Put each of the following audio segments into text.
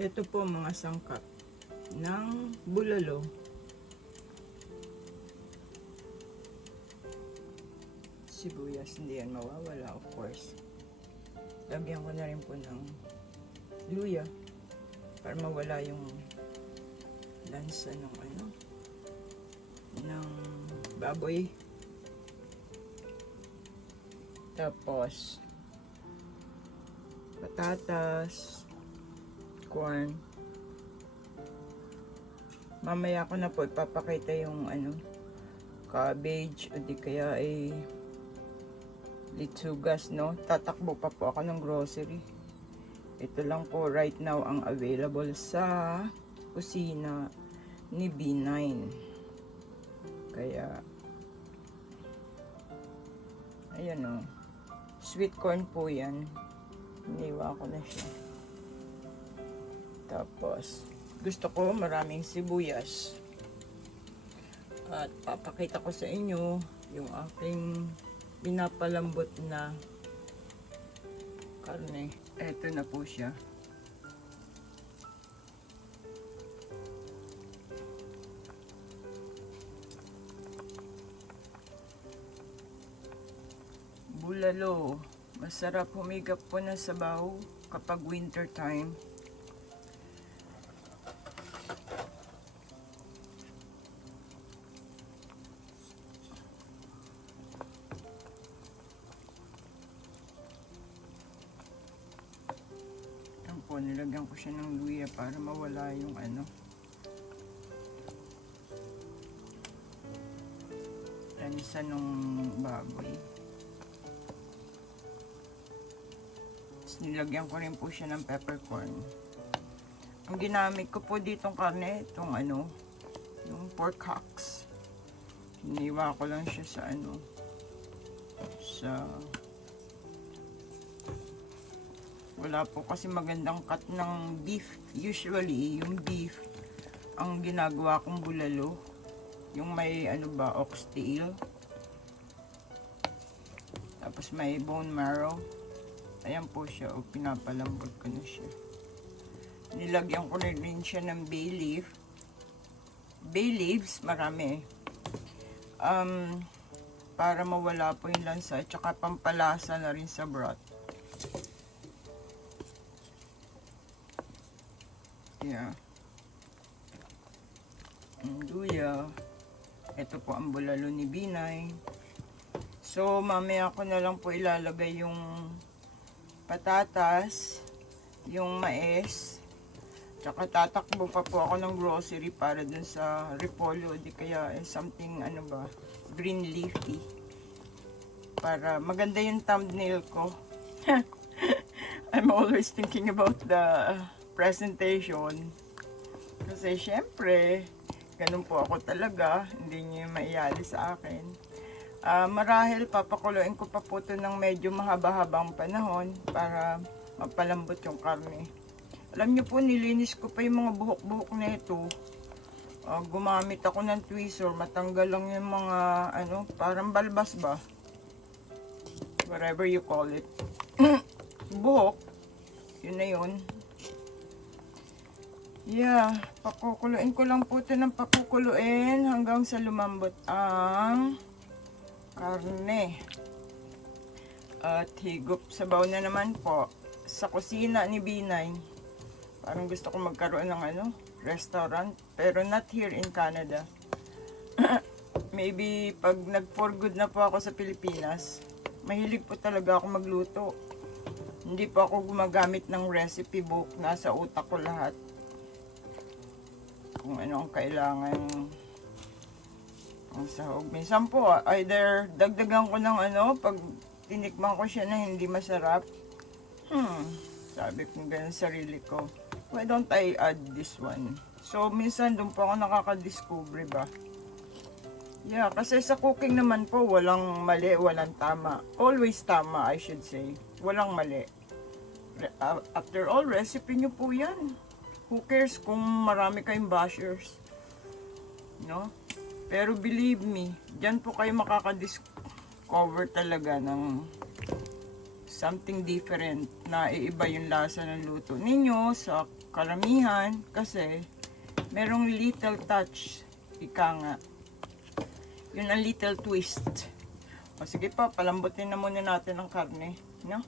Ito po mga sangkap ng bulalo. Sibuyas, hindi yan mawawala, of course. Lagyan ko na rin po ng luya para mawala yung lansa ng ng baboy. Tapos patatas, corn. Mamaya ko na po ipapakita yung cabbage o di kaya ay litsugas, no? Tatakbo pa po ako ng grocery. Ito lang po right now ang available sa kusina ni B9. Kaya ayan, o. Sweet corn po yan. Iniwa ko na siya. Tapos gusto ko maraming sibuyas. At papakita ko sa inyo yung aking pinapalambot na karne. Eto na po siya. Bulalo. Masarap humigap po ng sabaw kapag winter time. Yan po, nilagyan ko siya ng luya para mawala yung lansa ng baboy. Nilagyan ko rin po siya ng peppercorn. Ang ginamit ko po ditong karne, itong yung pork hocks. Hiniwa ko lang siya sa wala po kasi magandang cut ng beef. Usually, yung beef ang ginagawa kong bulalo. Yung may oxtail. Tapos may bone marrow. Ayan po siya, o pinapalambot ko na siya. Nilagyan ko na rin siya ng bay leaf. Bay leaves, marami. Para mawala po yung lansa, at saka pampalasa na rin sa broth. Yeah. Ang luya. Ito po ang bulalo ni B9. So, mamaya ko na lang po ilalagay yung patatas, yung mais, tsaka tatakbo pa po ako ng grocery para dun sa repolyo, di kaya something green leafy, para maganda yung thumbnail ko. I'm always thinking about the presentation kasi syempre ganun po ako talaga, hindi niyo maiyali sa akin. Marahil papakuluin ko pa po ito ng medyo mahaba-habang panahon para mapalambot yung karne. Alam niyo po, nilinis ko pa yung mga buhok-buhok na ito. Gumamit ako ng tweezer, matanggal lang yung mga parang balbas ba? Whatever you call it. Buhok. Yun na yun. Yeah, pakukuluin ko lang po ito ng pakukuluin hanggang sa lumambot ang karne. At higop sabaw na naman po sa kusina ni B9. Parang gusto ko magkaroon ng restaurant, pero not here in Canada. Maybe pag nag-for good na po ako sa Pilipinas. Mahilig po talaga ako magluto. Hindi po ako gumagamit ng recipe book. Nasa utak ko lahat kung ano ang kailangan ang sahog. Minsan po, either dagdagan ko ng pag tinikman ko siya na hindi masarap. Sabi ko ganun sarili ko, why don't I add this one? So, minsan doon po ako nakaka-discover ba? Yeah, kasi sa cooking naman po, walang mali, walang tama. Always tama, I should say. Walang mali. After all, recipe nyo po yan. Who cares kung marami kayong bashers? No? Pero believe me, dyan po kayo makaka-discover talaga ng something different na iiba yung lasa ng luto ninyo sa karamihan kasi merong little touch, ika nga. Yun ang little twist. O sige pa, palambutin na muna natin ang karne, no?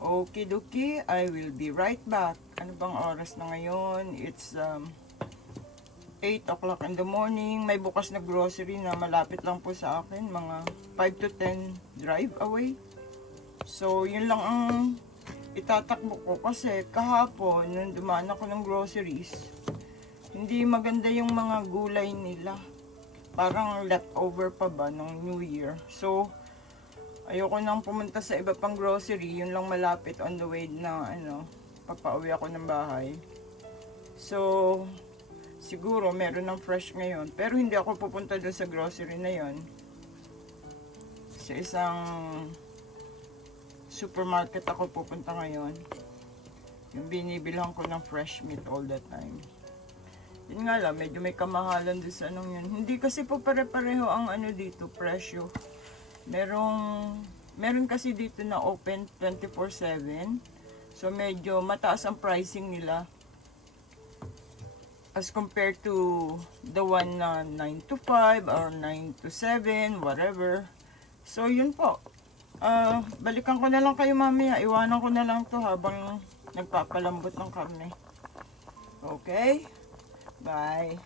Okidoki, I will be right back. Ano bang oras na ngayon? It's 8 o'clock in the morning. May bukas na grocery na malapit lang po sa akin. Mga 5 to 10 drive away. So, yun lang ang itatakbo ko. Kasi kahapon, nung dumaan ako ng groceries, hindi maganda yung mga gulay nila. Parang leftover pa ba ng New Year. So, ayoko nang pumunta sa iba pang grocery. Yun lang malapit on the way na papauwi ako ng bahay. So, siguro meron ng fresh ngayon. Pero hindi ako pupunta doon sa grocery na yon. Sa isang supermarket ako pupunta ngayon. Yung binibilhan ko ng fresh meat all the time. Yun nga lang, medyo may kamahalan doon sa anong yun. Hindi kasi po pare-pareho ang dito, presyo. Meron kasi dito na open 24/7. So medyo mataas ang pricing nila. As compared to the one na 9 to 5 or 9 to 7, whatever. So yun po. Balikan ko na lang kayo mamaya. Iwanan ko na lang to habang nagpapalambot ng karne. Okay? Bye.